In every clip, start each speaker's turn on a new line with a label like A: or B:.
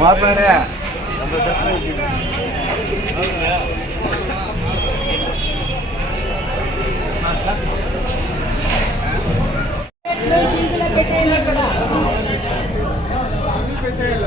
A: ಮಾತಾಡಿ ಇಲ್ಲ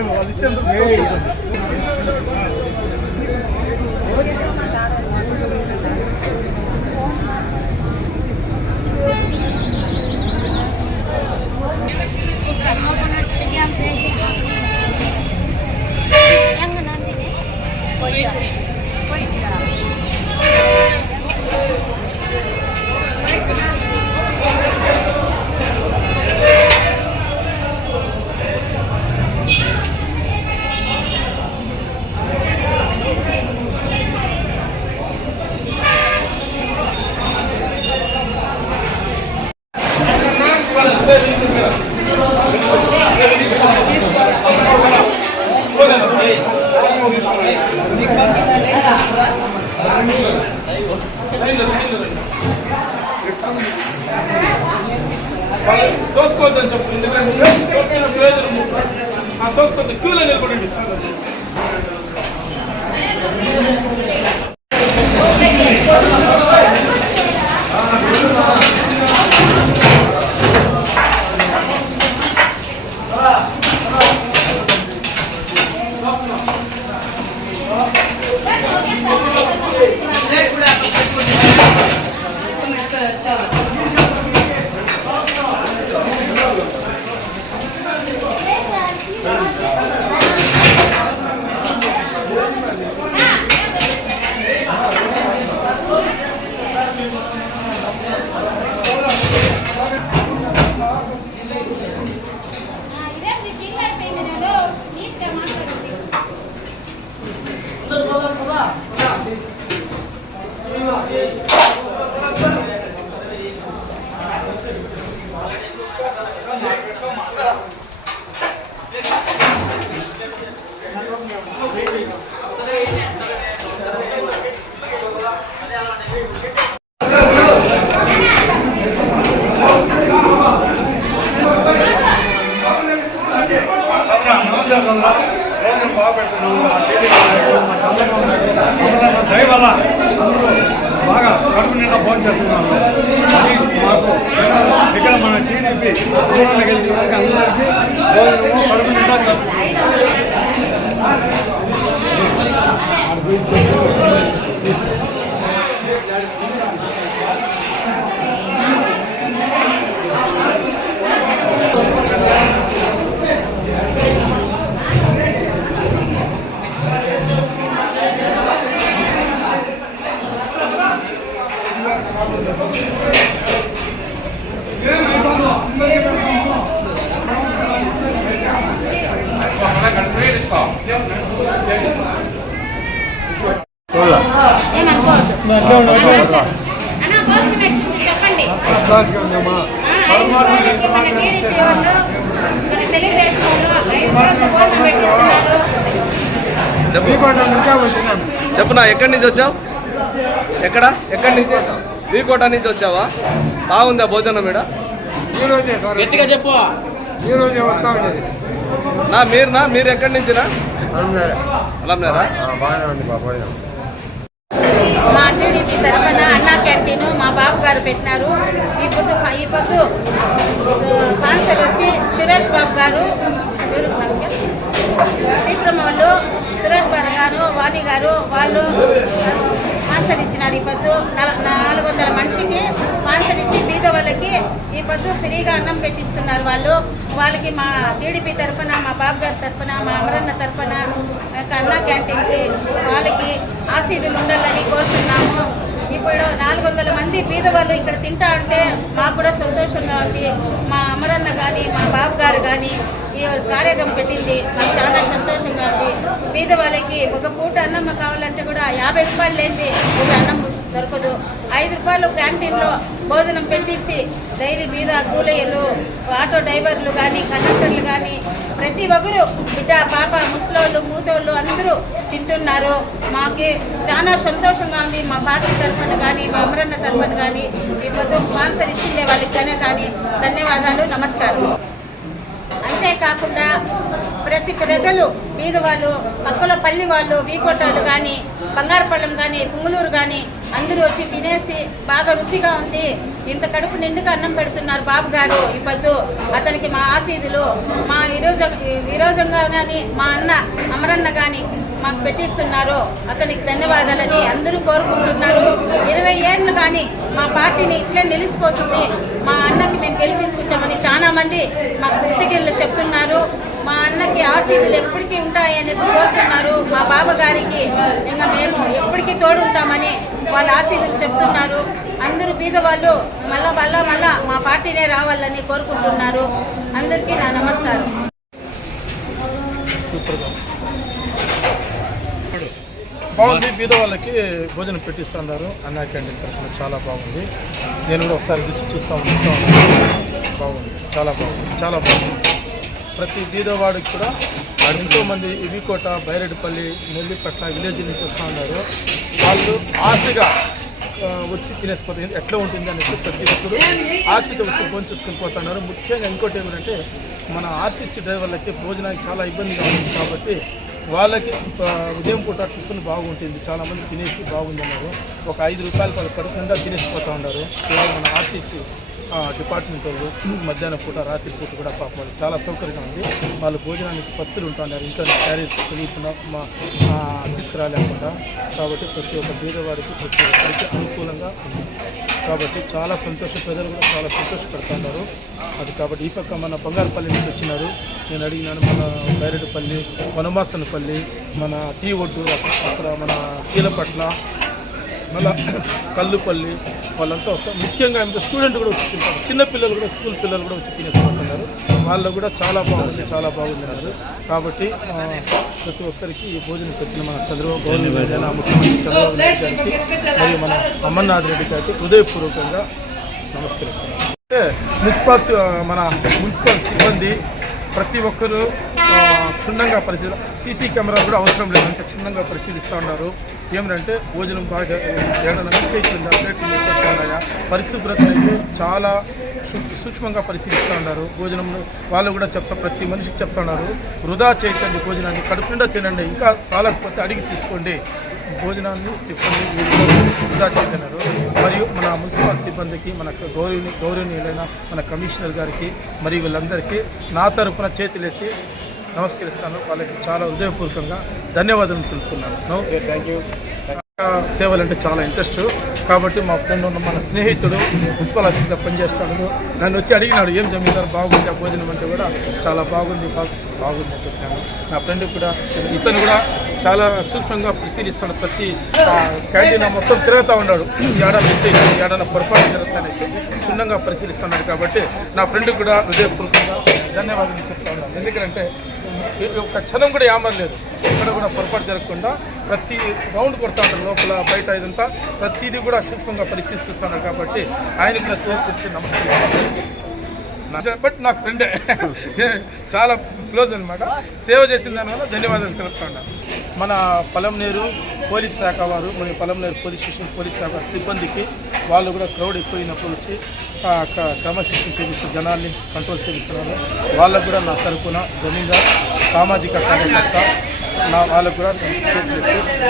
B: ఎందుకంటే తోసుకున్న ప్రయోజనం ఆ తోసుకోవద్దు క్యూలో
C: దయ అందరూ బాగా కడుపు నిండా భోజనం చేస్తున్నాము అది మాకు ఇక్కడ మన టీడీపీ దూరానికి వెళ్ళిన వారికి అందరికీ భోజనము కడుపు నిండా జరుపుకుంటున్నాము.
A: వచ్చినాను.
B: చెప్పునా ఎక్కడి నుంచి వచ్చావు? ఎక్కడ? ఎక్కడి నుంచి? వీకోట నుంచి వచ్చావా? బాగుందా భోజనం మేడ
A: గట్టిగా చెప్పు. వస్తా ఉండేది
B: నా మీరునా? మీరు ఎక్కడి నుంచినా?
A: అందరూ
B: అలా
A: బాగానే ఉంది బాబు
D: మా టీడీపీ తరఫున అన్నా క్యాంటీన్ మా బాబు గారు పెట్టినారు. ఈ పొద్దు ఈ పొద్దు స్పాన్సర్ వచ్చి సురేష్ బాబు గారు సీక్రమ వాళ్ళు సురేష్ బాబు గారు వాణి గారు వాళ్ళు ఆన్సర్ ఇచ్చినారు ఈ పద్దు. నల- నాలుగు వందల మనిషికి ఆన్సర్ ఇచ్చి బీద వాళ్ళకి ఈ పద్దు ఫ్రీగా అన్నం పెట్టిస్తున్నారు వాళ్ళు. వాళ్ళకి మా టీడీపీ తరఫున మా బాబు గారి తరఫున మా అమరన్న తరఫున కన్నా క్యాంటీన్కి వాళ్ళకి ఆశీదులు ఉండాలని కోరుతున్నాము. ఇప్పుడు నాలుగు వందల మంది పేదవాళ్ళు ఇక్కడ తింటా ఉంటే మాకు కూడా సంతోషంగా ఉంది. మా అమరన్న కానీ మా బాబు గారు కానీ ఈ కార్యక్రమం పెట్టింది. మాకు చాలా సంతోషంగా ఉంది. పేదవాళ్ళకి ఒక పూట అన్నం కావాలంటే కూడా యాభై రూపాయలు లేని ఒక అన్నం దొరకదు. ఐదు రూపాయలు క్యాంటీన్లో భోజనం పెట్టించి డైరీ మీద కూలీలు ఆటో డ్రైవర్లు కానీ కండక్టర్లు కానీ ప్రతి ఒక్కరు బిడ్డ పాప ముసలోళ్ళు మూతోళ్ళు అందరూ తింటున్నారు. మాకి చాలా సంతోషంగా ఉంది. మా పార్టీ తరఫున కానీ మా అమరన్న తరఫున కానీ ఈ పొద్దు స్పాన్సర్ ఇచ్చిండే వాళ్ళకి కానీ ధన్యవాదాలు నమస్కారం. అంతేకాకుండా ప్రతి ప్రజలు బీద వాళ్ళు పక్కల పల్లి వాళ్ళు వీకొట్టాలు కానీ బంగారపల్లెం కానీ పుంగులూరు కానీ అందరూ వచ్చి తినేసి బాగా రుచిగా ఉంది ఇంత కడుపు నిండుగా అన్నం పెడుతున్నారు బాబు గారు ఈ పొద్దు. అతనికి మా ఆశీదులు మా ఈరోజు ఈరోజుగా కానీ మా అన్న అమరన్న కానీ మాకు పెట్టిస్తున్నారు. అతనికి ధన్యవాదాలని అందరూ కోరుకుంటున్నారు. ఇరవై ఏళ్ళు కానీ మా పార్టీని ఇట్లే నిలిచిపోతుంది. మా అన్నకి మేము గెలిపించుకుంటామని చాలా మంది మా కృతజ్ఞతలు చెప్తున్నారు. మా అన్నకి ఆశీర్లు ఎప్పటికీ ఉంటాయనేసి కోరుతున్నారు. మా బాబా గారికి ఇంకా మేము ఎప్పటికీ తోడుంటామని వాళ్ళ ఆశీర్లు చెప్తున్నారు. అందరూ బీద వాళ్ళు మళ్ళా మళ్ళా మళ్ళా మా పార్టీనే రావాలని కోరుకుంటున్నారు. అందరికీ నా నమస్కారం.
B: బాగుంది బీద వాళ్ళకి భోజనం పెట్టిస్తున్నారు. అన్నా క్యాంటీన్ తరఫున చాలా బాగుంది. నేను కూడా ఒకసారి రుచి చూస్తా చూస్తా బాగుంది. చాలా బాగుంది. చాలా బాగుంది. ప్రతి బీదవాడికి కూడా ఎంతోమంది ఇవికోట బైరెడ్డిపల్లి నెల్లిపట్ల విలేజ్ నుంచి వస్తూ ఉన్నారు. వాళ్ళు ఆశగా వచ్చి తినేసిపోతుంది ఎట్లా ఉంటుంది అనేసి ప్రతి ఒక్కరు ఆశతో వచ్చి భోజనం చేసుకుని పోతున్నారు ముఖ్యంగా ఇంకోటి ఏమిటంటే మన ఆర్టీసీ డ్రైవర్లకి భోజనానికి చాలా ఇబ్బందిగా ఉంది కాబట్టి వాళ్ళకి ఉదయం పూట టిఫిన్ బాగుంటుంది చాలామంది తినేసి బాగుందన్నారు. ఒక ఐదు రూపాయలు వాళ్ళు కడుపు తినేసిపోతూ ఉన్నారు. మన ఆర్టీసీ డిపార్ట్మెంట్ వాళ్ళు మధ్యాహ్నం పూట రాత్రి పూట కూడా పాప వాళ్ళు చాలా సౌకర్యంగా ఉంది. వాళ్ళు భోజనానికి పస్తులు ఉంటున్నారు. ఇంకా క్యారీ తెలియకుండా మా తీసుకురాలేకుండా. కాబట్టి ప్రతి ఒక్క బీదవాడికి ప్రతి ఒక్కరికి అనుకూలంగా ఉంది. కాబట్టి చాలా సంతోషం ప్రజలు కూడా చాలా సంతోషపడుతున్నారు. అది కాబట్టి ఈ పక్క మన బంగారుపల్లి నుంచి వచ్చినారు. నేను అడిగినాను మన బైరెడ్డిపల్లి వనమాసనపల్లి మన టీ ఒడ్డు అక్కడ మన కీలపట్ల మళ్ళీ కల్లుపల్లి వాళ్ళంతా వస్తారు. ముఖ్యంగా ఇంకా స్టూడెంట్ కూడా వచ్చి తింటారు. చిన్న పిల్లలు కూడా స్కూల్ పిల్లలు కూడా వచ్చి తినేసుకుంటున్నారు వాళ్ళు కూడా చాలా బాగుంది చాలా బాగుంది అన్నారు కాబట్టి ప్రతి ఒక్కరికి ఈ భోజనం పెట్టిన మన చంద్రబాబు గవర్నమెంట్ ముఖ్యమంత్రి చంద్రబాబు నాయుడు గారికి మరియు మన అమర్నాథ్ రెడ్డి గారికి హృదయపూర్వకంగా నమస్కరిస్తున్నాను. అంటే మున్సిపల్ మన మున్సిపల్ సిబ్బంది ప్రతి ఒక్కరూ క్షుణ్ణంగా పరిశీలి సీసీ కెమెరా కూడా అవసరం లేదు. క్షుణ్ణంగా పరిశీలిస్తూ ఉన్నారు. ఏమిటంటే భోజనం బాగా ఏదైనా మిస్ అయిపోయిందా ప్లేట్లు మిస్ అయిపోయినాయా పరిశుభ్రత అయితే చాలా సూక్ష్మంగా పరిశీలిస్తూ ఉన్నారు. భోజనం వాళ్ళు కూడా చెప్తా ప్రతి మనిషికి చెప్తున్నారు వృధా చేయకండి భోజనాన్ని కడుపు నిండా తినండి. ఇంకా చాలకపోతే అడిగి తీసుకోండి. భోజనాన్ని తిప్పండి వృధా చేయతున్నారు మరియు మన మున్సిపల్ సిబ్బందికి మన గౌరవని గౌరవనీయులైన మన కమిషనర్ గారికి మరియు వీళ్ళందరికీ నా తరపున చేతులెత్తి నమస్కరిస్తాను. వాళ్ళకి చాలా హృదయపూర్వకంగా ధన్యవాదాలు తెలుపుతున్నాను. థ్యాంక్ యూ సేవలు అంటే చాలా ఇంట్రెస్ట్. కాబట్టి మా ఫ్రెండ్ ఉన్న మన స్నేహితుడు మున్సిపల్ ఆఫీస్లో పనిచేస్తాడు. నన్ను వచ్చి అడిగినాడు ఏం జమీందారు బాగుంది? ఆ భోజనం అంటే కూడా చాలా బాగుంది బాగుంది అని చెప్పాను. నా ఫ్రెండ్ కూడా ఇతను కూడా చాలా సూక్ష్మంగా పరిశీలిస్తాడు. ప్రతి ఆ, క్యాంటీన్ మొత్తం తిరుగుతూ ఉన్నాడు. ఏడాది మిస్ అయింది ఏడాది పొరపాటు జరుగుతానేసి క్షుణ్ణంగా పరిశీలిస్తున్నాడు కాబట్టి నా ఫ్రెండ్ కూడా హృదయపూర్వకంగా ధన్యవాదాలు చెప్తా ఉన్నాను ఎందుకంటే ఒక క్షణం కూడా ఏమర్లేదు ఎక్కడ కూడా పొరపాటు జరగకుండా ప్రతి రౌండ్ కొడతా ఉంటారు లోపల బయట ఇదంతా. ప్రతిదీ కూడా సూక్ష్మంగా పరిశీలిస్తున్నారు కాబట్టి ఆయన కూడా చేసి నమస్కారం బట్ నా ఫ్రెండే చాలా క్లోజ్ అనమాట సేవ చేసిన దానివల్ల ధన్యవాదాలు తెలుపుతున్నాను మన పొలంనేరు పోలీస్ శాఖ వారు మన పొలంనేరు పోలీస్ స్టేషన్ పోలీస్ శాఖ సిబ్బందికి వాళ్ళు కూడా క్రౌడ్ ఎక్కువైనప్పుడు వచ్చి క్రమశిక్షణ చేపిస్తూ జనాల్ని కంట్రోల్ చేపిస్తున్నారు. వాళ్ళకు కూడా నా తరపున జమీందార్ సామాజిక కార్యకర్త నా వాళ్ళకు కూడా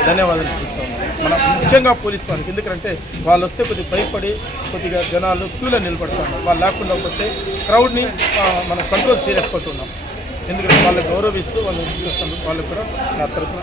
B: ధన్యవాదాలు తెలుపుతున్నాను మన ముఖ్యంగా పోలీస్ వాళ్ళకి. ఎందుకంటే వాళ్ళు వస్తే కొద్దిగా భయపడి కొద్దిగా జనాలు క్యూలో నిలబడుతున్నారు వాళ్ళు లేకుండా పోతే క్రౌడ్ని మనం కంట్రోల్ చేయలేకపోతున్నాం. ఎందుకంటే వాళ్ళని గౌరవిస్తూ వాళ్ళు చేస్తున్నారు వాళ్ళకు కూడా నా తరఫున